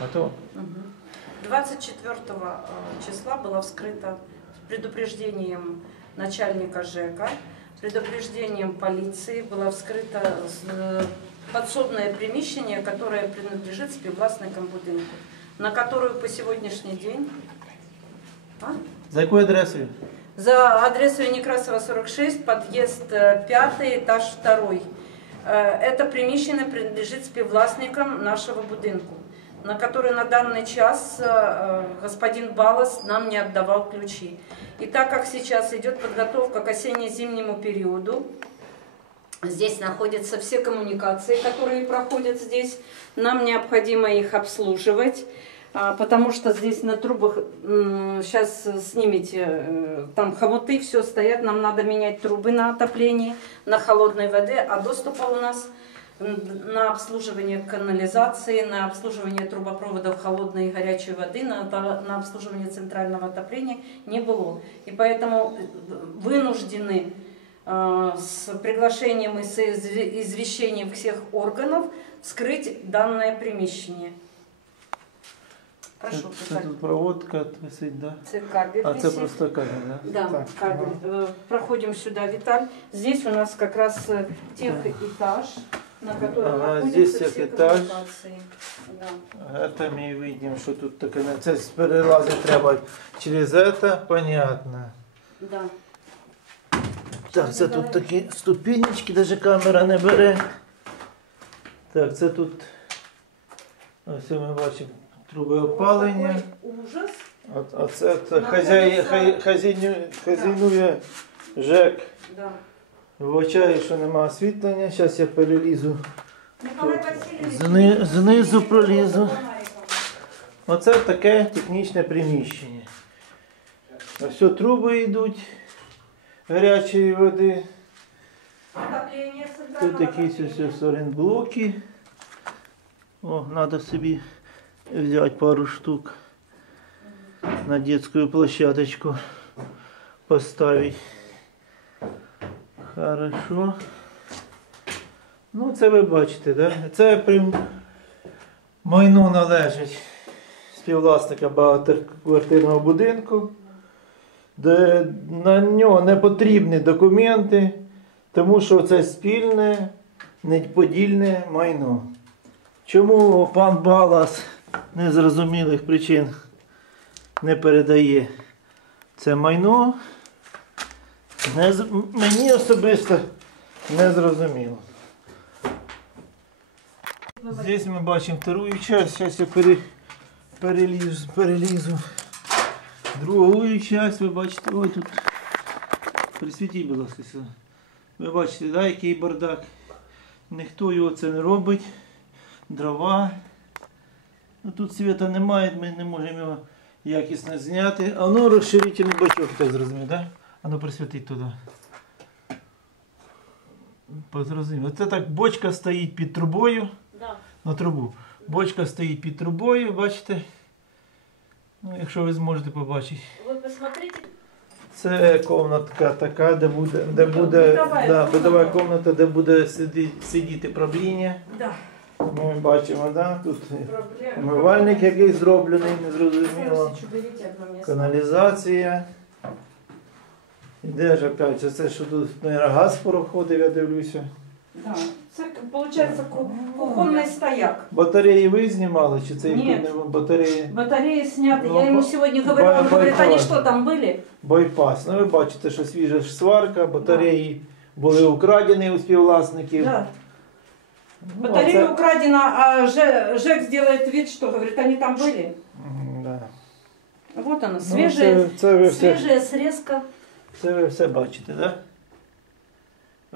Готово? 24 э, числа было вскрыто с предупреждением начальника ЖЭКа, предупреждением полиции было вскрыто э, подсобное приміщення, которое принадлежит співвласникам будинку, на которую по сегодняшний день а? За якою адресою? За адресой Некрасова 46, подъезд 5, этаж 2. Э, Это приміщення принадлежит співвласникам нашего будинку, на который на данный час э, господин Балас нам не отдавал ключи. И так как сейчас идет подготовка к осенне-зимнему периоду, Здесь находятся все коммуникации, которые проходят здесь. Нам необходимо их обслуживать, а, потому что здесь на трубах сейчас снимете, э, там хомуты, все стоят. Нам надо менять трубы на отопление, на холодной воде, а доступа у нас на обслуживание канализации, на обслуживание трубопроводов холодной и горячей воды, на, та- на обслуживание центрального отопления не было. И поэтому э, вынуждены э, с приглашением и с изв- извещением всех органов вскрыть данное приміщення. Це, Прошу, це Віталій. тут проводка висить, да? Це кабель А це висить. просто камінь, да? Да, Так, кабель. ага. Э, Проходим сюда, Виталь. Здесь у нас как раз э, техэтаж, На котором Ага, здесь все техэтаж. коммуникации. Да. Это ми видим, що тут таке на це перелазити треба через це, понятно. Да. Так, це тут такі ступенечки, навіть камера не бере. Так, це тут. Ось ми бачимо труби опалення. Ужас. А, а це, це хазяй, хазяйнує ЖЕК. Да. Вибачаю, що нема освітлення. Зараз я перелізу. Зни- знизу пролізу. Оце таке технічне приміщення. Ось труби йдуть гарячої води. Тут якісь ось оренблоки. О, треба собі взяти пару штук на детскую площадочку поставить. Хорошо. Ну, це ви бачите, да? Це прям майно належить співвласника багатоквартирного будинку, де на нього не потрібні документи, тому що це спільне, неподільне майно. Чому пан Балас незрозумілих причин не передає це майно? Не, мені особисто не зрозуміло. Здесь ми бачимо вторую часть. Зараз я пере, перелізу, перелізу. Другу часть ви бачите, ой тут. Присвітіть, будь ласка. Ви бачите, да, який бардак. Ніхто його це не робить. Дрова. Ну, тут світа немає, ми не можемо його якісно зняти. А ну розширительний бачок, так зрозумів, да? А ну присвітіть туди. Зрозумів. Оце так бочка стоїть під трубою Да. на трубу. Бочка стоїть під трубою, бачите? Ну, якщо ви зможете побачити. Вы посмотрите. Це комнатка така, де буде, де буде Битова да, битова комната, де буде сиди, сидіти правління. Да. Ми бачимо, да? тут Проблема. умивальник якийсь зроблений, незрозуміло. Каналізація. І де ж опять? Це, це що тут наверное, газ проходив, я дивлюся. Да. Це, получается, ку- кухонный стояк. Батареї ви знімали, чи це Ні. які не батареї? Батареи сняты. Ну, Я ему ба- сегодня говорила, он ба- говорит, они байпас. что там были? Байпас. Ну ви бачите, що свіжа ж сварка, батареї були украдені у співвласників. Да. Ну, а Батарея це- украдена, а Же- ЖЭК сделает вид, что говорит, они там были. М, Да. Вот она, Ну, свежая, це, це, ви все, свежая срезка. це ви все бачите, так? Да?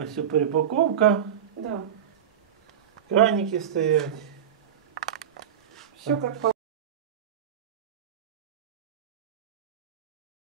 Ось ця перепаковка, Да. краніки стоять. Все как по